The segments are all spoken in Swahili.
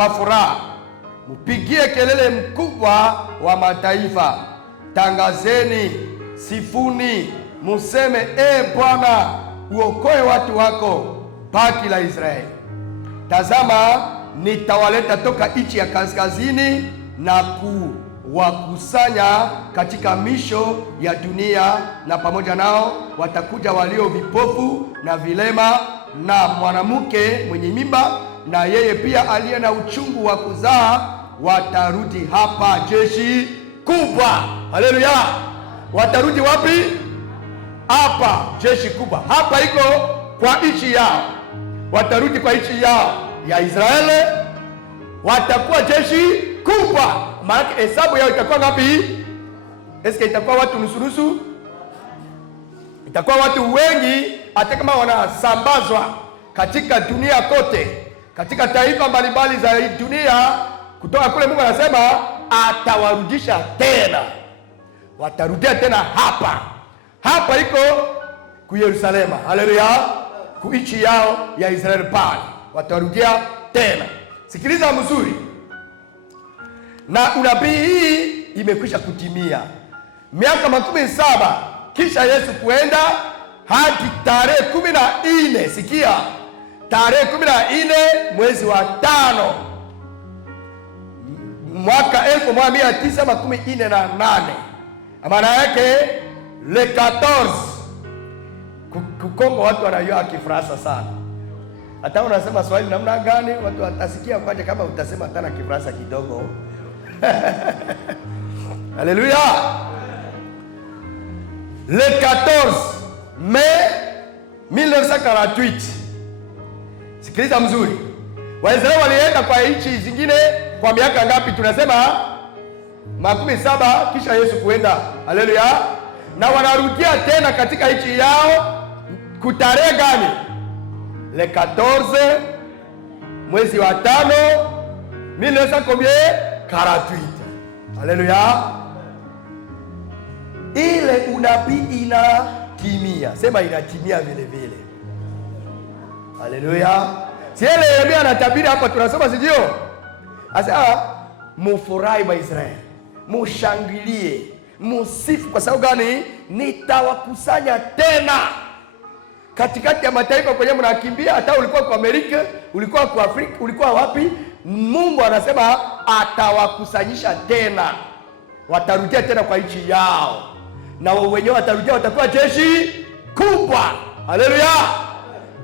kwa furaha, mpigie kelele mkubwa wa mataifa, tangazeni, sifuni, museme, Bwana, uokoe watu wako, baki la Israeli. Tazama, nitawaleta toka nchi ya kaskazini na kuwakusanya katika misho ya dunia, na pamoja nao watakuja walio vipofu na vilema na mwanamke mwenye mimba, na yeye pia aliye na uchungu wa kuzaa, watarudi hapa. Jeshi kubwa, haleluya! Watarudi wapi? Hapa. Jeshi kubwa hapa iko kwa nchi yao, watarudi kwa nchi yao ya Israeli, watakuwa jeshi kubwa. Maana hesabu yao itakuwa ngapi? Eske itakuwa watu nusu? Itakuwa watu wengi, hata kama wanasambazwa katika dunia kote, katika taifa mbalimbali za dunia. Kutoka kule Mungu anasema atawarudisha tena, watarudia tena hapa. Hapa iko ku Yerusalema, haleluya, ku nchi yao ya Israeli pale, watarudia tena. Sikiliza mzuri, na unabii hii imekwisha kutimia miaka 17 kisha Yesu kuenda, hadi tarehe 14. Sikia, tarehe 14 mwezi wa 5 mwaka 1948, maana yake le 14. Kukongo watu wanajua Kifaransa sana. Hata unasema Swahili namna gani, watu watasikia kwaje kama utasema tena Kifaransa kidogo. Haleluya. Le 14 mai 1948. Sikiliza mzuri. Waisraeli walienda kwa nchi zingine kwa miaka ngapi? Tunasema 17 kisha Yesu kuenda. Haleluya. Na wanarudia tena katika nchi yao kutarehe gani? Le 14 mwezi wa 5 1948. Haleluya. Ile unabii inatimia. Sema inatimia vile vile. Haleluya. Si ile Yeremia anatabiri hapa tunasoma, si ndio? Asa mufurahi wa Israeli, mushangilie, musifu. Kwa sababu gani? Nitawakusanya tena katikati ya mataifa kwenye mnakimbia. Hata ulikuwa kwa Amerika, ulikuwa kwa Afrika, ulikuwa wapi? Mungu anasema atawakusanyisha tena, watarudia tena kwa nchi yao, na wenyewe watarudia, watakuwa jeshi kubwa. Haleluya.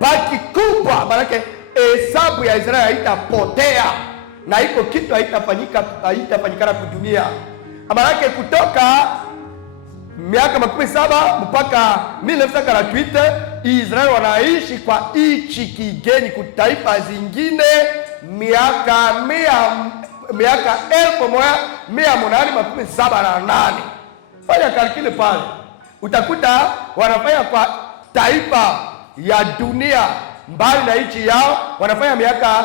Baki kubwa, maana hesabu ya Israeli haitapotea, na iko kitu haitafanyikana kudunia. Maana kutoka miaka 17 mpaka 1948 Israeli wanaishi kwa nchi kigeni, kutaifa zingine miaka 1878. Fanya kalkile pale, utakuta wanafanya kwa taifa ya dunia mbali na nchi yao, wanafanya miaka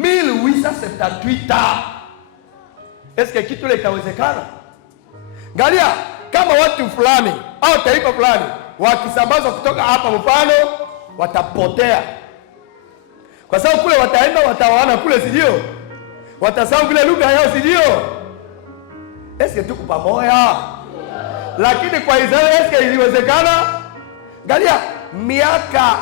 1878. Eske kitu ile itawezekana? Angalia, kama watu fulani au taifa fulani wakisambazwa kutoka hapa, mfano, watapotea. Kwa sababu kule wataenda, watawaana kule, si ndio? Watasahau vile lugha yao, si ndio? Eske tuko pamoja? Lakini kwa Israeli eske iliwezekana? Angalia, miaka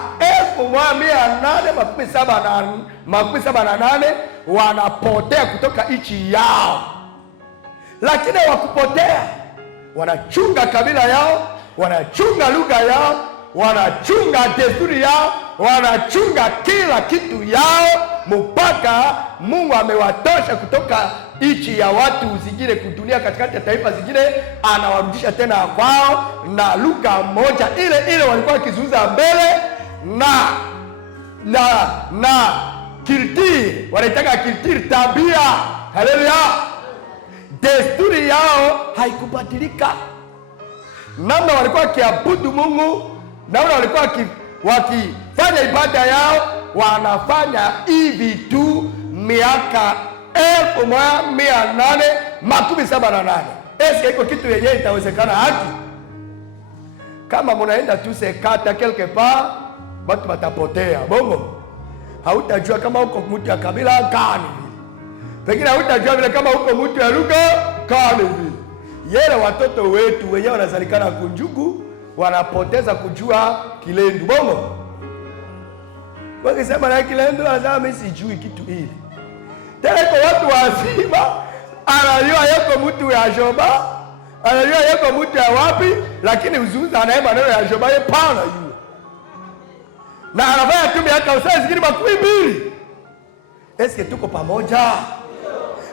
1878 wanapotea kutoka nchi yao, lakini wakupotea, wanachunga kabila yao, wanachunga lugha yao, wanachunga desturi yao, wanachunga kila kitu yao, mpaka Mungu amewatosha kutoka nchi ya watu zingine kudunia, katikati ya taifa zingine, anawarudisha tena kwao na lugha moja ile ile walikuwa wakizungumza mbele, na kiltiri, wanaitaka kiltiri, tabia. Haleluya. Desturi yao haikubadilika, namna walikuwa wakiabudu Mungu, namna walikuwa wakifanya ibada yao, wanafanya hivi tu miaka 1878. Eske iko kitu yenyewe itawezekana haki? Kama munaenda tu sekata quelque part, watu watapotea bongo. Hautajua kama uko mtu ya kabila gani. Pengine hutajua vile kama uko mtu ya lugha kama vile. Yele watoto wetu wenyewe wanazalikana kunjugu, wanapoteza kujua Kilendu. Bongo. Wakisema na Kilendu wanasema mimi sijui kitu hili. Tena kwa watu wazima anajua yako mtu ya Joba, anajua yako mtu ya wapi, lakini uzunza anaema maneno ya Joba ye pana yu. Na anafanya tu miaka usai zingine 12. Eske tuko pamoja?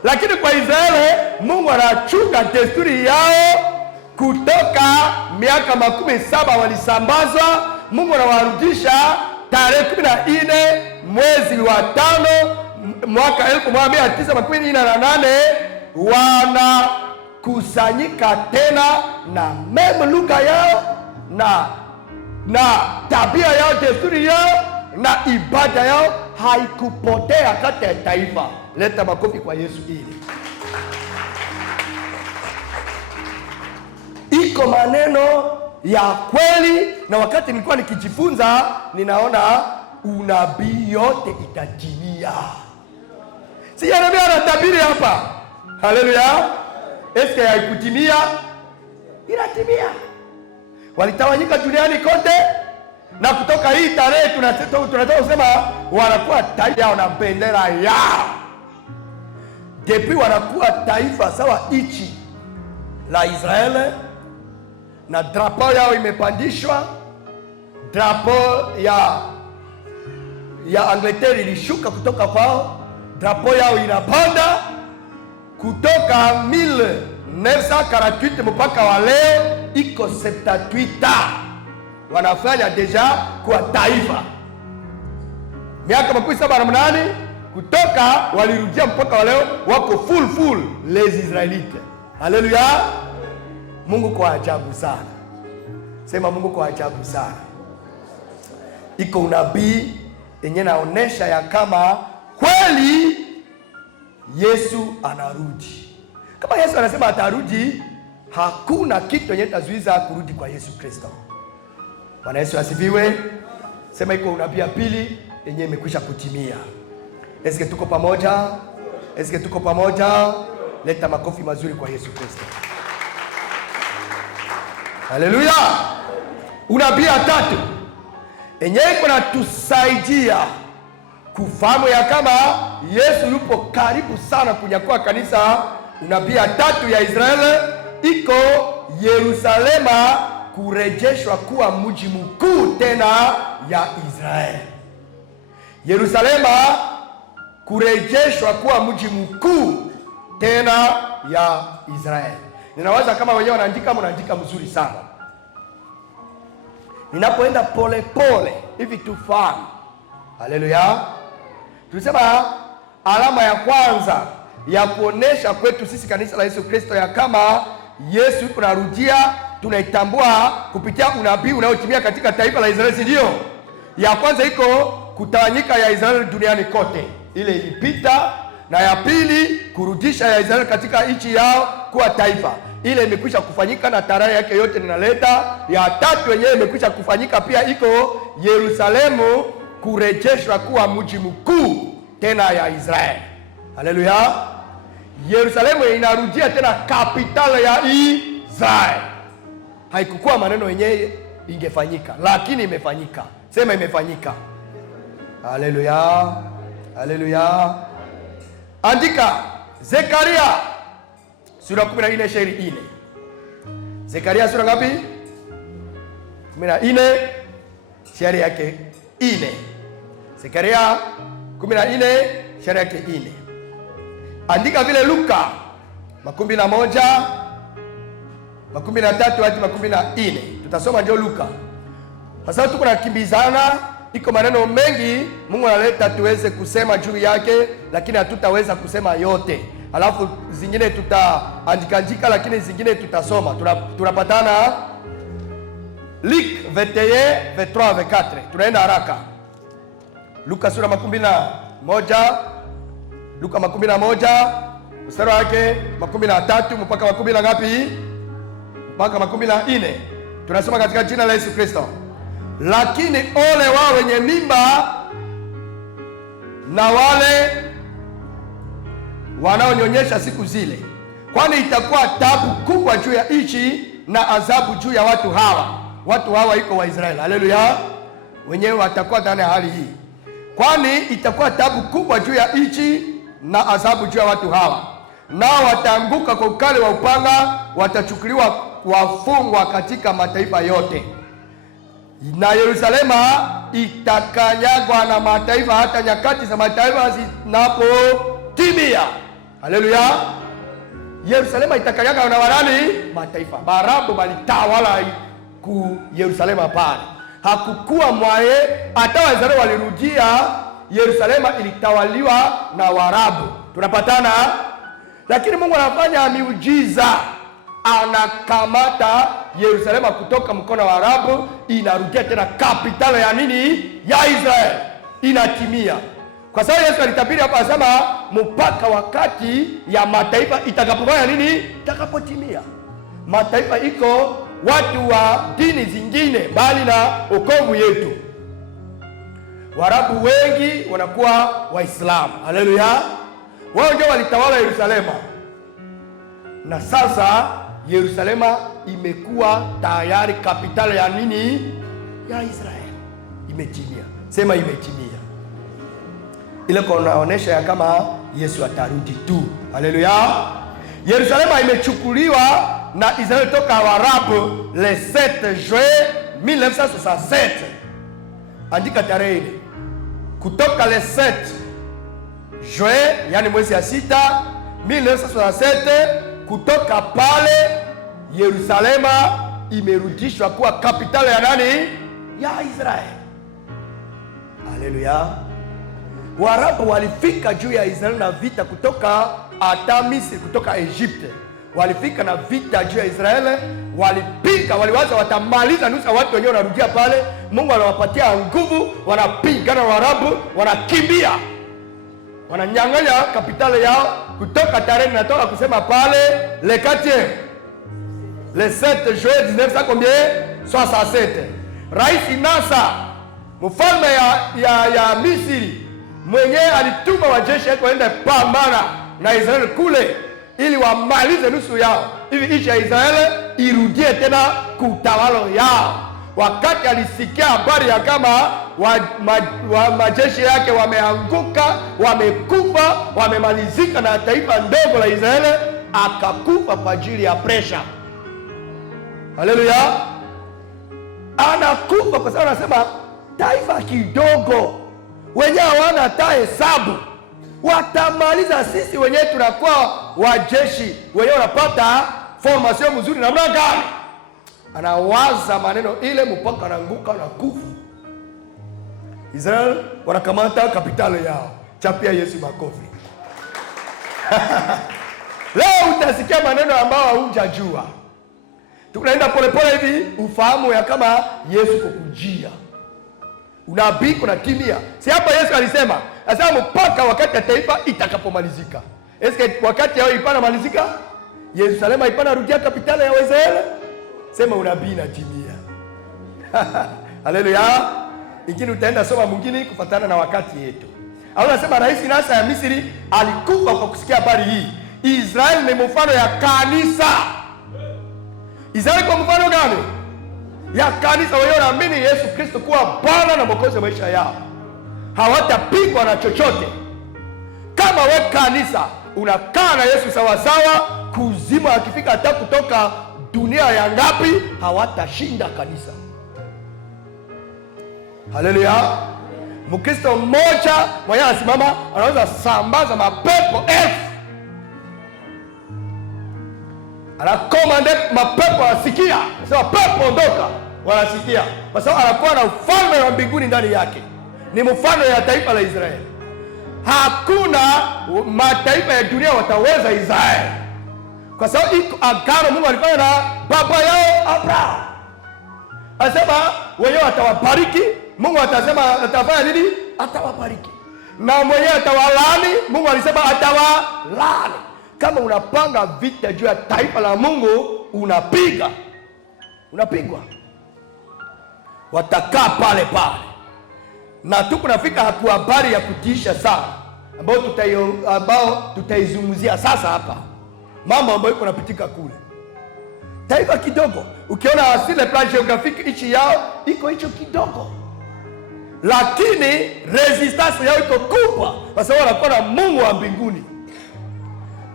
Lakini kwa Israeli Mungu anachunga desturi yao kutoka miaka 17 walisambazwa. Mungu anawarudisha tarehe 14 mwezi wa 5 mwaka 1948 wanakusanyika tena na meme lugha yao na tabia yao, desturi yao na ibada yao haikupotea kati ya taifa. Leta makofi kwa Yesu ili. Iko maneno ya kweli, na wakati nilikuwa nikijifunza ninaona unabii yote itatimia. Si Yeremia anatabiri hapa. Haleluya. Eske haikutimia? Inatimia. Walitawanyika duniani kote, na kutoka hii tarehe tunataka kusema wanakuwa taifa yao na bendera yao. Depuis wanakuwa taifa sawa ichi la Israeli, na drapo yao imepandishwa. Drapo ya Angleterre ilishuka kutoka kwao, drapo yao inapanda kutoka 1948 mpaka wa leo iko 78. Wanafanya deja kwa taifa. Miaka 78 kutoka walirudia mpaka wa leo wako full les Israelites. Haleluya. Mungu kwa ajabu sana. Sema Mungu kwa ajabu sana. Iko unabii yenye naonesha ya kama kweli Yesu anarudi. Kama Yesu anasema atarudi, hakuna kitu yenye tazuiza kurudi kwa Yesu Kristo. Bwana Yesu asifiwe. Sema iko unabii ya pili yenye imekwisha kutimia. Eske tuko pamoja? Eske tuko pamoja? Leta makofi mazuri kwa Yesu Kristo. Haleluya. Unabii ya tatu yenye iko na tusaidia kufahamu ya kama Yesu yupo karibu sana kunyakua kanisa. Unabii ya tatu ya Israeli iko Yerusalema kurejeshwa kuwa mji mkuu tena ya Israeli. Yerusalema kurejeshwa kuwa mji mkuu tena ya Israeli. Ninawaza kama wenyewe wanaandika, mnaandika mzuri sana. Ninapoenda pole pole hivi tufahamu. Haleluya. Tulisema alama ya kwanza ya kuonesha kwetu sisi kanisa la Yesu Kristo ya kama Yesu yuko narudia, tunaitambua kupitia unabii unaotimia katika taifa la Israeli, ndio? Ya kwanza iko kutawanyika ya Israeli duniani kote. Ile ilipita. Na ya pili kurudisha ya Israeli katika nchi yao kuwa taifa. Ile imekwisha kufanyika na tarehe yake yote ninaleta. Ya tatu yenyewe imekwisha kufanyika pia iko Yerusalemu kurejeshwa kuwa mji mkuu tena ya Israeli. Haleluya. Yerusalemu inarudia tena kapitali ya Israeli. Haikukuwa maneno yenyewe ingefanyika, lakini imefanyika. Sema imefanyika. Haleluya. Haleluya. Andika Zekaria sura 14 shairi 4. Zekaria sura ngapi? 14 shairi yake 4. Zekaria 14 shairi yake 4. Andika vile Luka 11 13 hadi 14. Tutasoma ndio Luka. Kwa sababu tuko nakimbizana, iko maneno mengi Mungu analeta tuweze kusema juu yake, lakini hatutaweza kusema yote. Alafu zingine tutaandika, lakini zingine tutasoma. Tunapatana Luc 21 23 24. Tunaenda haraka. Luka sura 11, Luka 11 mstari wake 13 mpaka 10 ngapi? Mpaka 14. Tunasoma katika jina la Yesu Kristo. Lakini ole wao wenye mimba na wale wanaonyonyesha siku zile, kwani itakuwa taabu kubwa juu ya nchi na adhabu juu ya watu hawa. Watu hawa iko Waisraeli. Haleluya! Wenyewe watakuwa ndani ya hali hii, kwani itakuwa taabu kubwa juu ya nchi na adhabu juu ya watu hawa, nao wataanguka kwa ukali wa upanga, watachukuliwa wafungwa katika mataifa yote, na Yerusalema itakanyagwa na mataifa hata nyakati za mataifa zinapotimia. Haleluya! Yerusalema itakanyagwa na wanani? Mataifa. Barabu walitawala ku Yerusalema pale. Hakukuwa mwaye, hata Waisraeli walirudia, Yerusalema ilitawaliwa na Waarabu. Tunapatana? Lakini Mungu anafanya miujiza. Anakamata Yerusalema kutoka mkono wa Arabu, inarudia tena kapitali ya nini? Ya Israeli. Inatimia. Kwa sababu Yesu alitabiri hapa, asema mpaka wakati ya mataifa itakapofanya nini? Itakapotimia. Mataifa iko watu wa dini zingine bali na wokovu yetu. Waarabu wengi wanakuwa Waislamu. Haleluya! Wao ndio walitawala Yerusalema. Na sasa Yerusalema imekuwa tayari kapitali ya nini? Ya Israeli. Imetimia. Sema imetimia. Ile kunaonesha ya kama Yesu atarudi tu. Haleluya! Yerusalema imechukuliwa na Israeli toka Waarabu le 7 juin 1967. Andika tarehe ile. Kutoka le 7 juin, yani mwezi ya 6 1967, kutoka pale Yerusalema imerudishwa kuwa kapitali ya nani? Ya Israeli. Haleluya! Waarabu walifika juu ya Israeli na vita kutoka hata Misri, kutoka Egypte. Walifika na vita juu ya Israeli, walipiga, waliwaza watamaliza nusu watu wenyewe wanarudia pale. Mungu anawapatia nguvu, wanapigana na Waarabu, wanakimbia. Wananyang'anya kapitali yao. Kutoka tarehe natoka kusema pale le 4 le 7 juin 1967. Rais Nasa, mfalme ya Misri, mwenyewe alituma wajeshi yake waende pambana na Israeli kule ili wamalize nusu yao, hivi nchi ya Israeli irudie tena kutawalo yao. Wakati alisikia habari ya kama majeshi yake wameanguka, wamekufa, wamemalizika na taifa ndogo la Israeli, akakufa kwa ajili ya pressure. Haleluya! Anakufa kwa sababu anasema taifa kidogo, wenyewe hawana hata hesabu, watamaliza sisi wenyewe tunakuwa wajeshi, wenyewe wanapata formation mzuri namna gani? Anawaza maneno ile mpaka anaanguka na kufa. Israeli wanakamata kapitali yao. Chapia Yesu makofi. Leo utasikia maneno ambayo hujajua. Tunaenda polepole hivi ufahamu ya kama Yesu kukujia. Unabii kunatimia. Si hapa Yesu alisema, asema mpaka wakati ya taifa itakapomalizika. Eske wakati yao ipana malizika? Yerusalema ipana rudia kapitali ya Israeli? Sema unabii unatimia. Haleluya. Ingine utaenda soma mwingine kufuatana na wakati yetu. Au nasema rais Nasa ya Misri alikufa kwa kusikia habari hii. Israeli ni mfano ya kanisa. Israeli kwa mfano gani? Ya kanisa, wao wanaamini Yesu Kristo kuwa Bwana na Mwokozi wa maisha yao. Hawatapigwa na chochote. Kama we kanisa unakaa na Yesu sawa sawa, kuzima akifika hata kutoka dunia ya ngapi, hawatashinda kanisa. Haleluya. Mkristo mmoja mwenye anasimama anaweza sambaza mapepo elfu. Anakomande mapepo, anasikia. Sema pepo ondoka, wanasikia. Kwa sababu anakuwa na ufalme wa mbinguni ndani yake. Ni mfano ya taifa la Israeli. Hakuna mataifa ya dunia wataweza Israeli. Kwa sababu iko agano Mungu alifanya na baba yao Abraham. Asema wenyewe atawabariki, Mungu atasema atafanya nini? Atawabariki. Na mwenyewe atawalaani, Mungu alisema atawalaani. Kama unapanga vita juu ya taifa la Mungu, unapigwa. Watakaa pale pale. Na tuko nafika hatua habari ya kutisha sana. ambao tutaizungumzia sasa hapa, mambo ambayo iko napitika kule. Taifa kidogo, ukiona asile plan geographique nchi yao iko hicho kidogo, lakini resistance yao iko kubwa, kwa sababu wanakuwa na Mungu wa mbinguni.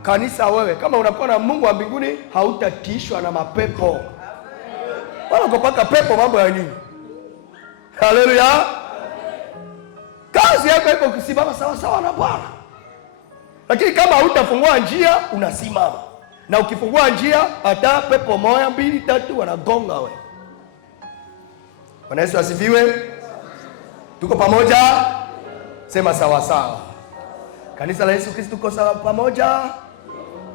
Kanisa, wewe kama unakuwa na Mungu wa mbinguni, hautatishwa na mapepo. Wala kupaka pepo mambo ya nini? Haleluya! Kazi yako iko kusimama sawa sawa na Bwana. Lakini kama hutafungua njia, unasimama. Na ukifungua njia, hata pepo moja, mbili, tatu wanagonga wewe. Bwana Yesu asifiwe. Tuko pamoja? Sema sawa sawa. Kanisa la Yesu Kristo tuko sawa pamoja?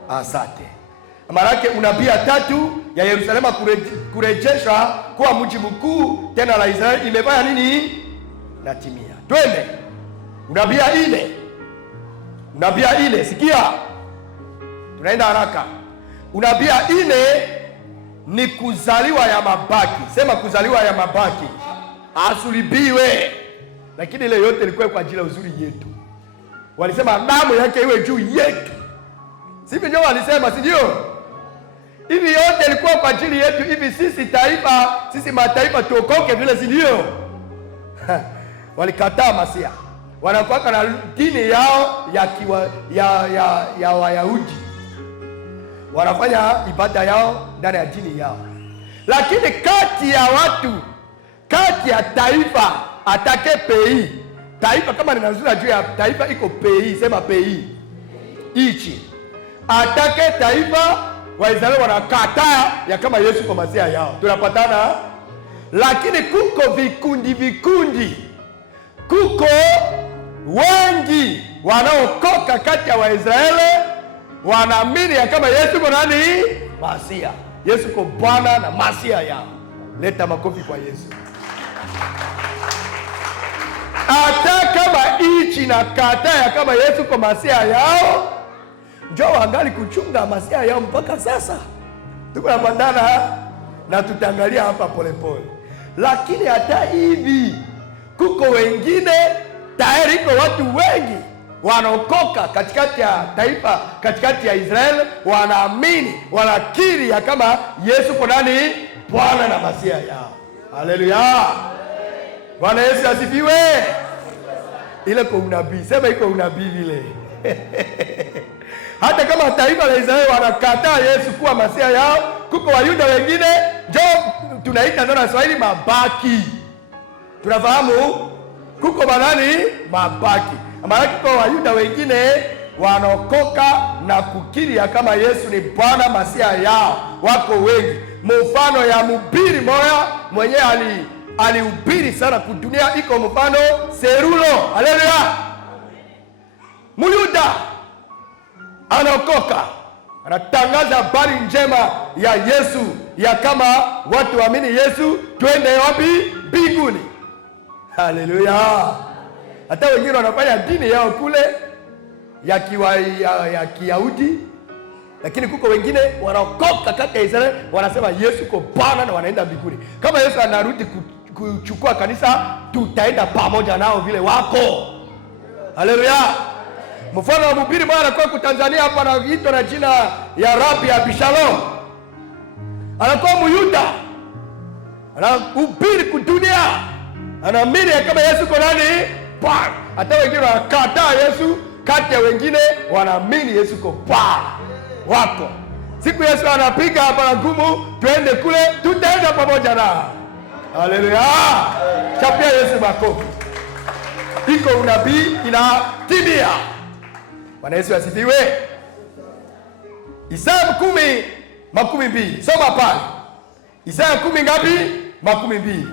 Asante. Maanake unabii tatu ya Yerusalemu kurejeshwa kuwa mji mkuu tena la Israeli imefanya nini? Natimia. Twende. Unabii 4. Unabii 4, sikia. Tunaenda haraka. Unabii 4 ni kuzaliwa ya mabaki. Sema kuzaliwa ya mabaki. Asulibiwe. Lakini ile yote ilikuwa kwa ajili ya uzuri yetu. Walisema damu yake iwe juu yetu. Sivyo ndio walisema, si ndio? Hivi yote ilikuwa kwa ajili yetu, hivi sisi taifa, sisi mataifa tuokoke vile, si ndio? Walikataa Masia. Wanakuwa na dini yao ya Wayahudi. Wanafanya ibada yao ndani ya dini yao. Lakini kati ya watu, kati ya taifa atake pei. Taifa kama ninazungumza juu ya taifa iko pei, sema pei. Ichi. Atake taifa, Waisraeli wanakataa ya kama Yesu kwa Masia yao. Tunapatana? Lakini kuko vikundi. Kuko wengi wanaokoka kati ya Waisraeli wanaamini ya kama Yesu kwa nani? Masia. Yesu kwa Bwana na Masia yao. Leta makofi kwa Yesu. Hata kama ichi na kataa ya kama Yesu kwa Masia yao, njoo wangali kuchunga Masia yao mpaka sasa. Tuko na bandana na tutaangalia hapa polepole. Lakini hata hivi kuko wengine tayari, iko watu wengi wanaokoka katikati ya taifa, katikati ya Israeli, wanaamini, wanakiri ya kama Yesu kwa nani? Bwana na Masia yao. Haleluya. Bwana Yesu asifiwe. Ile kwa unabii, sema iko unabii vile. Hata kama taifa la Israeli wanakataa Yesu kuwa Masia yao, kuko Wayuda wengine, njoo tunaita ndio na Swahili mabaki. Tunafahamu kuko banani? Mabaki. Maana kuko Wayuda wengine wanaokoka na kukiri ya kama Yesu ni Bwana Masia yao. Wako wengi. Mfano ya mhubiri moya mwenye alihubiri sana kudunia, iko mfano Serulo. Haleluya. Muyuda anaokoka, anatangaza habari njema ya Yesu, ya kama watu waamini Yesu twende wapi? Mbinguni. Haleluya. Hata wengine wanafanya dini yao kule ya Kiyahudi, lakini kuko wengine wanaokoka kati ya Israeli wanasema Yesu kwa Bwana na wanaenda mbinguni. Kama Yesu anarudi kuchukua kanisa, tutaenda pamoja nao vile wako. Haleluya. Mfano wa mhubiri mwana anakuwa ku Tanzania hapa, anaitwa na jina ya Rabbi Abishalom. Anakuwa Myuda. Anahubiri kudunia. Anaamini kama Yesu kwa nani? Bwana. Hata wengine wanakataa Yesu, kati ya wengine wanaamini Yesu kwa Bwana wako. Siku Yesu anapiga hapa na ngumu, twende kule, tutaenda pamoja na. Haleluya. Chapia Yesu makofi. Iko unabii inatimia. Bwana Yesu asifiwe. Isaya 10:12. Soma pale. Isaya 10 ngapi? 12.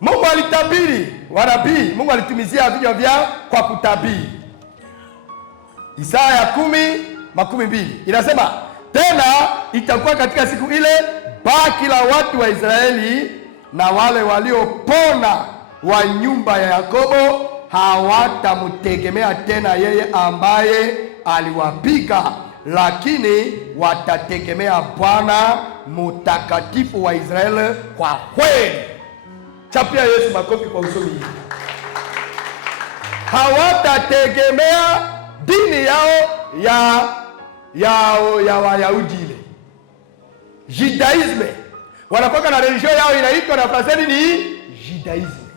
Mungu alitabiri wanabii, Mungu alitimizia vinywa vyao kwa kutabiri. Isaya 10:12 inasema, tena itakuwa katika siku ile baki la watu wa Israeli na wale waliopona wa nyumba ya Yakobo hawatamtegemea tena yeye ambaye aliwapiga, lakini watategemea Bwana mtakatifu wa Israeli kwa kweli. Chapia Yesu makofi kwa usomi hii. hawatategemea dini yao ya Wayahudi ile Judaisme. Wanakuwa na religion yao inaitwa na Fransani ni Judaisme.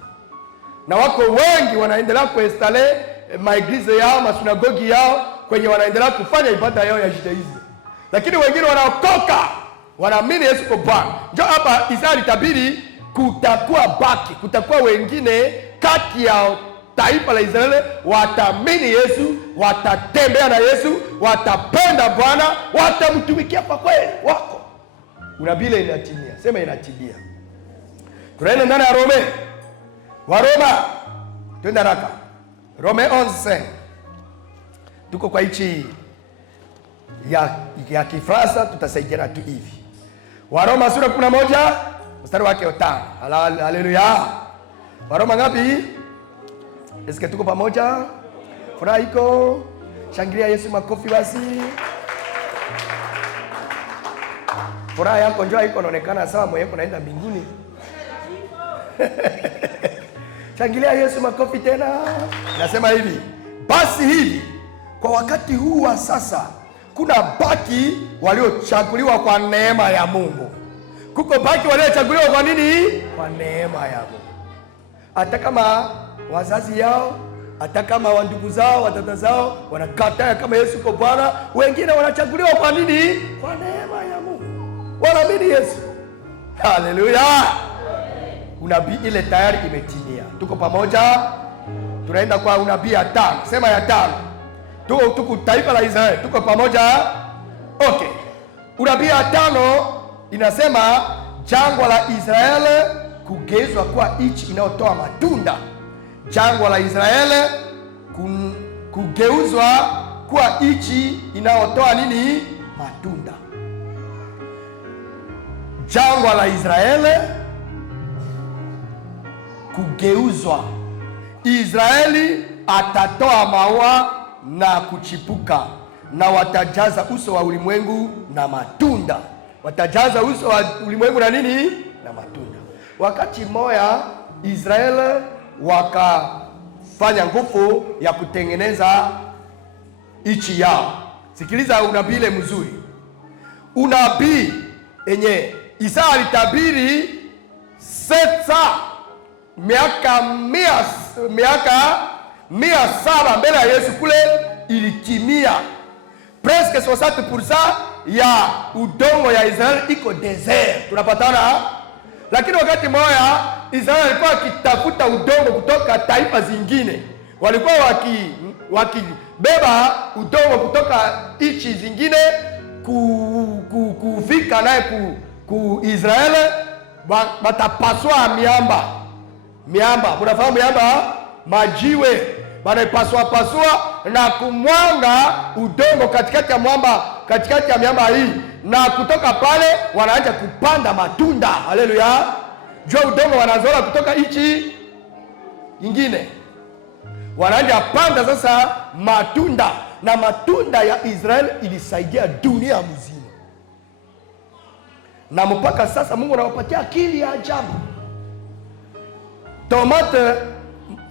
Na wako wengi wanaendelea kuinstale maeglize yao, masunagogi yao kwenye wanaendelea kufanya ibada yao ya Judaisme. Lakini wengine wanaokoka, wanaamini Yesu kwa Bwana. Njoo hapa Isaya alitabiri kutakuwa wengine kati ya taifa la Israeli wataamini Yesu, watatembea na Yesu, watapenda Bwana, watamtumikia kwa kweli. Wako unabii inatimia. Sema inatimia. Tunaenda ndani ya Waroma. Twenda haraka. Rome 11. Tuko kwa hichi ya Kifaransa, tutasaidiana tu hivi. Waroma sura 11 mstari wake 5. Haleluya. Waroma ngapi? Eske tuko pamoja? Furaha iko? Shangilia Yesu makofi basi. Furaha yako njoo iko inaonekana sawa, moyo wako unaenda mbinguni. Shangilia Yesu makofi tena. Nasema hivi, basi hivi kwa wakati huu wa sasa kuna baki waliochaguliwa kwa neema ya Mungu. Kuko baki waliochaguliwa kwa nini? Kwa neema ya Mungu. Hata kama wazazi yao, hata kama wandugu zao, watata zao wanakataa kama Yesu kwa Bwana, wengine wanachaguliwa kwa nini? Kwa neema ya Mungu. Wanaamini Yesu. Haleluya. Unabii ile tayari imetimia. Tuko pamoja? Tunaenda kwa unabii ya 5. Sema ya 5. Tuko taifa la Israeli. Tuko pamoja? Okay. Unabii ya 5 inasema jangwa la Israeli kugeuzwa kuwa nchi inayotoa matunda. Jangwa la Israeli kugeuzwa kuwa nchi inayotoa nini? Matunda. Jangwa la Israeli kugeuzwa. Israeli atatoa maua na kuchipuka, na watajaza uso wa ulimwengu na matunda. Watajaza uso wa ulimwengu na nini? Na matunda. Wakati moya Israeli wakafanya nguvu ya kutengeneza nchi yao. Sikiliza unabii ile mzuri. Unabii enye Isaya alitabiri miaka 100 mbele ya Yesu kule ilitimia. Presque 60% ya udongo ya Israeli iko desert. Tunapatana? Lakini wakati moja Israeli alikuwa akitafuta udongo kutoka taifa zingine. Walikuwa wakibeba udongo kutoka nchi zingine kufika naye ku Israeli, batapaswa miamba. Mnafahamu miamba? Majiwe. Banapaswa na kumwanga udongo katikati ya mwamba, katikati ya miamba hii, na kutoka pale wanaanza kupanda matunda. Haleluya. Jua udongo wanazola kutoka nchi nyingine, wanaanza panda sasa matunda, na matunda ya Israeli ilisaidia dunia mzima. Na mpaka sasa Mungu anawapatia akili ya ajabu. Tomate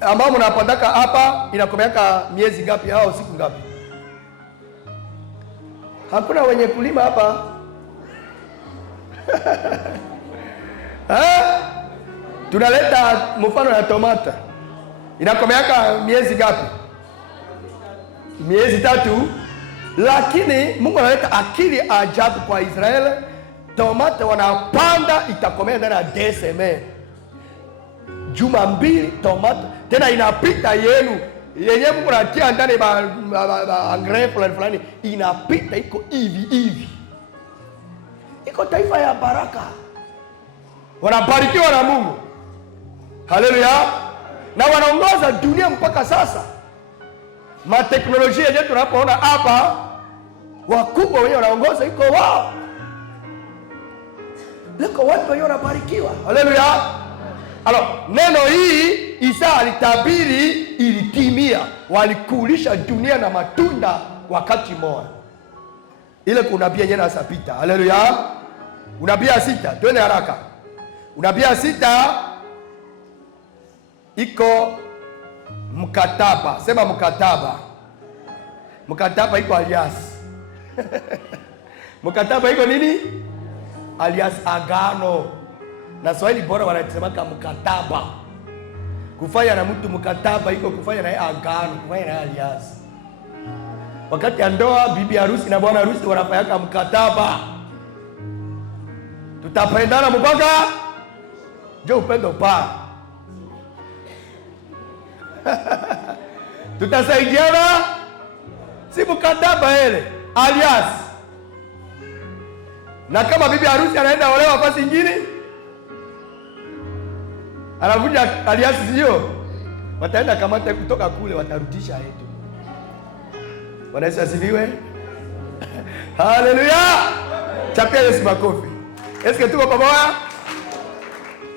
ambao mnapandaka hapa inakomeaka miezi ngapi au siku ngapi? Hakuna wenye kulima hapa. Tunaleta mfano ya tomate. Inakomeaka miezi ngapi? Miezi 3. Lakini Mungu analeta akili ajabu kwa Israeli. Tomate wanapanda itakomea ndani ya Desemba. Juma 2 tomate tena inapita yenu yenye Mungu anatia ndani engrais fulani inapita iko hivi. Iko taifa ya baraka. Wanabarikiwa na Mungu. Haleluya. Na wanaongoza dunia mpaka sasa. Mateknolojia yetu tunapoona hapa, wakubwa wenyewe wanaongoza iko wao. Liko watu wenyewe wanabarikiwa. Haleluya. Alors, neno hii Isaya alitabiri ilitimia. Walikulisha dunia na matunda wakati moja. Ile kunabii yenyewe nasapita. Haleluya. Unabii 6, twende haraka. Unabii 6 iko mkataba. Sema mkataba. Mkataba iko alias. Mkataba iko nini? Alias agano. Na Swahili bora wanasema kama mkataba. Kufanya na mtu mkataba iko kufanya naye agano, kufanya naye alias. Wakati ya ndoa, bibi harusi na bwana harusi wanafanya mkataba. Tutapendana mpaka je upendo pa. Tutasaidiana si mkataba ile, alias. Na kama bibi harusi anaenda olewa nafasi nyingine, anavunja alias sio? Wataenda kamata kutoka kule, watarudisha yetu. Bwana Yesu asifiwe. Haleluya. Chapia Yesu makofi. Eske tuko pamoja?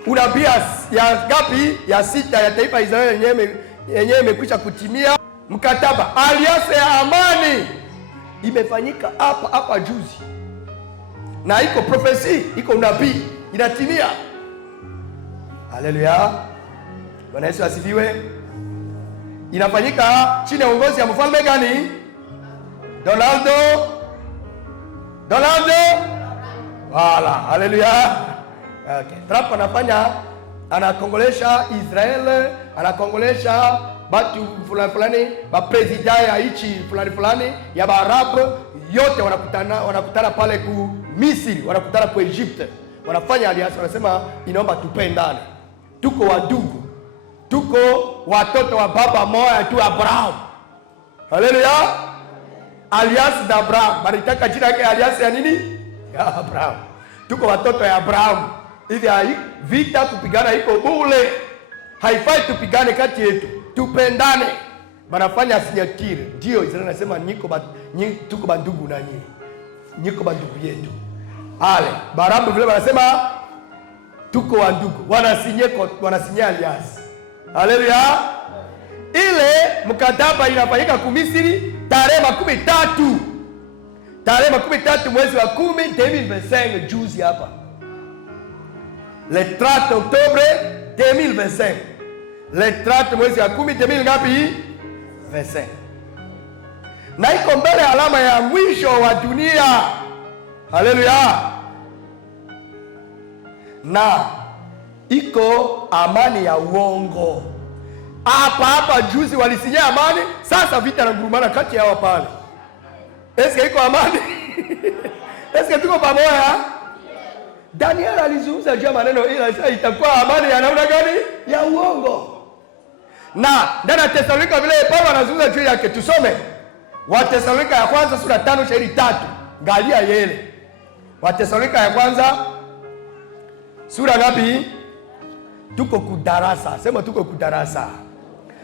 Unabii ya ngapi? Ya 6 ya taifa Israeli yenyewe imekwisha kutimia. Mkataba alias ya amani imefanyika hapa juzi. Na iko prophecy, iko unabii inatimia. Haleluya. Bwana Yesu asifiwe. Inafanyika chini ya uongozi ya mfalme gani? Donaldo. Wala. Haleluya. Okay. Trump anafanya, anakongolesha Israel, anakongolesha batu fulani, ba president ya nchi fulani ya Baarabu yote wanakutana pale ku Misri, wanakutana ku Egypt. Wanafanya aliasi, wanasema inaomba tupendane. Tuko wadugu. Tuko watoto wa baba moja tu, Abraham. Haleluya. Alias da Abraham. Maritaka jina yake alias ya nini? Ya Abraham. Tuko watoto ya Abraham. Hivi vita kupigana iko bure. Haifai tupigane kati yetu. Tupendane. Banafanya signature. Ndio Israeli nasema tuko bandugu na nyinyi. Niko bandugu yetu. Ale, Barabu vile wanasema tuko wandugu. Wanasinya alias. Haleluya. Ile mkataba inafanyika Misri tarehe 13. Tarehe 13 mwezi wa 10 2025 juzi hapa. Le 30 octobre 2025. Le 30 mwezi wa 10 2000 ngapi? 25. Na iko mbele alama ya mwisho wa dunia. Haleluya. Na iko amani ya uongo. Hapa juzi walisinya amani, sasa vita na ngurumana kati yao pale. Eske iko amani? Eske tuko pamoja? Daniel alizungumza juu ya maneno ile, sasa itakuwa amani ya namna gani? Ya uongo. Na ndani ya Tesalonika vile Paulo anazungumza juu yake, tusome Watesalonika ya kwanza sura 5 shairi 3. Galia yele. Watesalonika ya kwanza sura ngapi? Tuko kudarasa. Sema tuko kudarasa.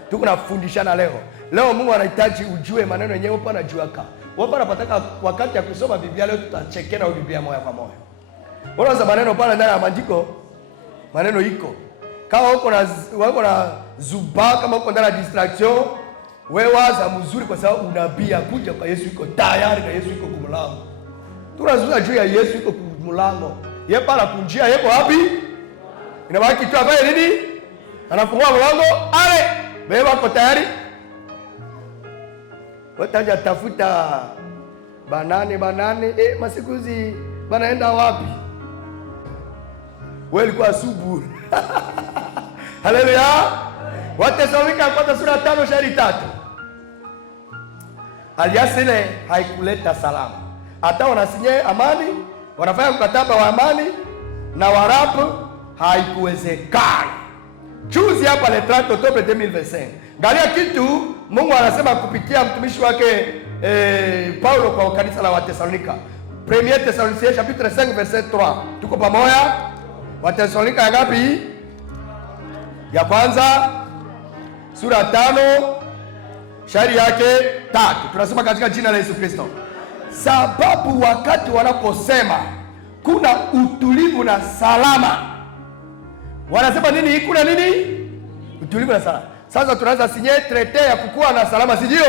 Tuko nafundishana leo. Leo Mungu anahitaji ujue maneno yenyewe upo anajuaka. Wapo anapataka wakati ya kusoma Biblia leo tutachekena Biblia moja kwa moja. Unaanza maneno pale ndani ya maandiko. Maneno iko. Kama uko na zuba, kama uko ndani ya distraction, wewe waza mzuri kwa sababu unabii kuja kwa Yesu iko tayari, na Yesu iko kumlango. Tunazungumza juu ya Yesu iko kumlango. Yeye pala kunjia yeko wapi? Inabaki tu afanye nini? Anafungua mlango, ale, wewe wako tayari? Wataja tafuta banane, masikuzi banaenda wapi? Wewe ulikuwa asubuhi. Haleluya. Watesalonika kwanza sura 5 shairi 3. Alias ile haikuleta salama. Hata wanasinye amani, wanafanya mkataba wa amani na Waarabu, haikuwezekana. Juzi hapa le 30 Oktoba 2025. Galia kitu Mungu anasema kupitia mtumishi wake Paulo kwa kanisa la Watesalonika. Premier Thessaloniciens chapitre 5 verset 3. Tuko pamoja? Watesalonika ya ngapi? Ya kwanza sura 5 shairi yake 3. Tunasoma katika jina la Yesu Kristo. Sababu wakati wanaposema kuna utulivu na salama, wanasema nini? Kuna nini? Utulivu na salama. Sasa tunaanza sinye trete ya kukua na salama, si ndio?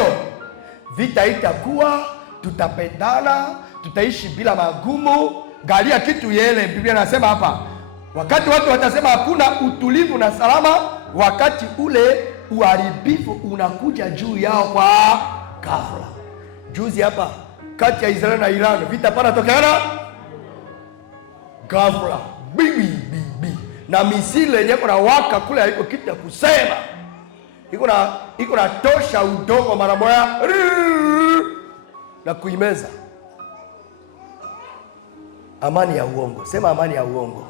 Vita itakuwa, tutapendana, tutaishi bila magumu. Galia kitu yele Biblia nasema hapa. Wakati watu watasema hakuna utulivu na salama, wakati ule uharibifu unakuja juu yao kwa ghafla. Juzi hapa kati ya Israeli na Iran vita pana tokeana ghafla, bibi na misile yenye kuna waka kule, haiko kitu ya kusema, iko na tosha udongo mara moja na kuimeza. Amani ya uongo, sema amani ya uongo.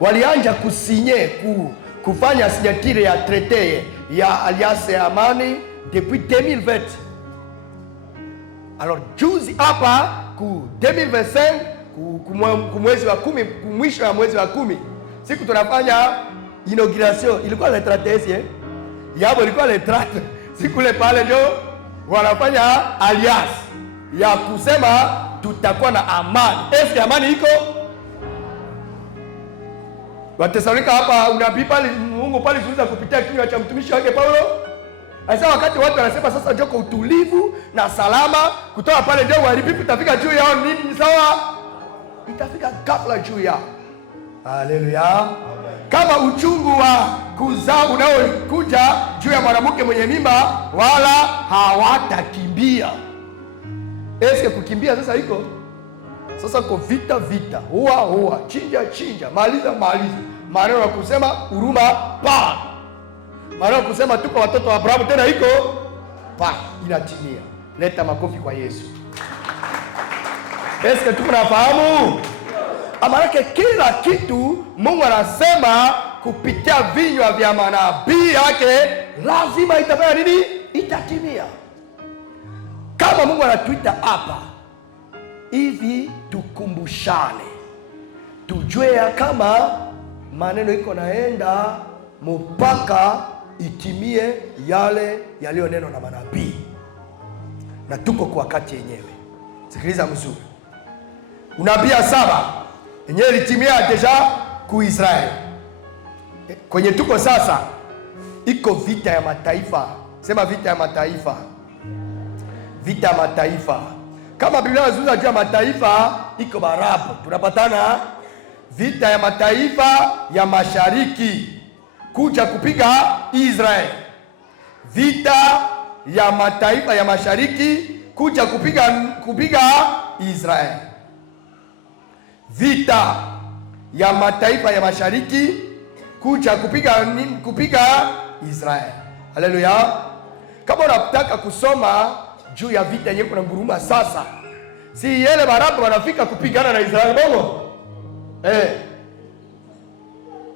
Walianja kusinye kufanya sinyatire ya traité ya alliance ya amani depuis 2020. Alors juzi hapa ku 2025 kumwezi wa 10, kumwisho ya mwezi wa 10, siku tunafanya inauguration, ilikuwa le 31 yabo, ilikuwa le 30, siku ile pale ndio wanafanya alliance ya kusema tutakuwa na amani. Eske amani iko? Watesalonika hapa unabii pale Mungu pale zuiza kupitia kinywa cha mtumishi wake Paulo. Asa wakati watu wanasema sasa joko utulivu na salama, kutoka pale ndio uharibifu utafika juu yao. Nini sawa? Itafika ghafla juu yao. Haleluya. Kama uchungu wa kuzaa unaokuja juu ya mwanamke mwenye mimba, wala hawatakimbia. Eske kukimbia sasa iko? Sasa kwa vita, ua, chinja, maliza. Maneno ya kusema huruma pa. Maneno ya kusema tuko watoto wa Abrahamu tena iko pa, inatimia. Leta makofi kwa Yesu. Eske tuko nafahamu? Amarake kila kitu Mungu anasema kupitia vinywa vya manabii yake lazima itafanya nini? Itatimia. Kama Mungu anatuita hapa hivi, tukumbushane, tujue ya kama maneno iko naenda mpaka itimie yale yaliyo neno na manabii, na tuko kwa wakati yenyewe. Sikiliza mzuri, unabii 7 yenyewe ilitimia deja ku Israeli. Kwenye tuko sasa iko vita ya mataifa. Sema vita ya mataifa. Vita ya mataifa. Kama Biblia inazungumza juu ya mataifa, iko barabu. Tunapatana vita ya mataifa ya mashariki kuja kupiga Israeli. Vita ya mataifa ya mashariki kuja kupiga Israeli. Vita ya mataifa ya mashariki kuja kupiga Israeli. Haleluya. Kama unataka kusoma juu ya vita yenyewe kuna nguruma sasa, si yele barabu wanafika kupigana na Israeli bongo.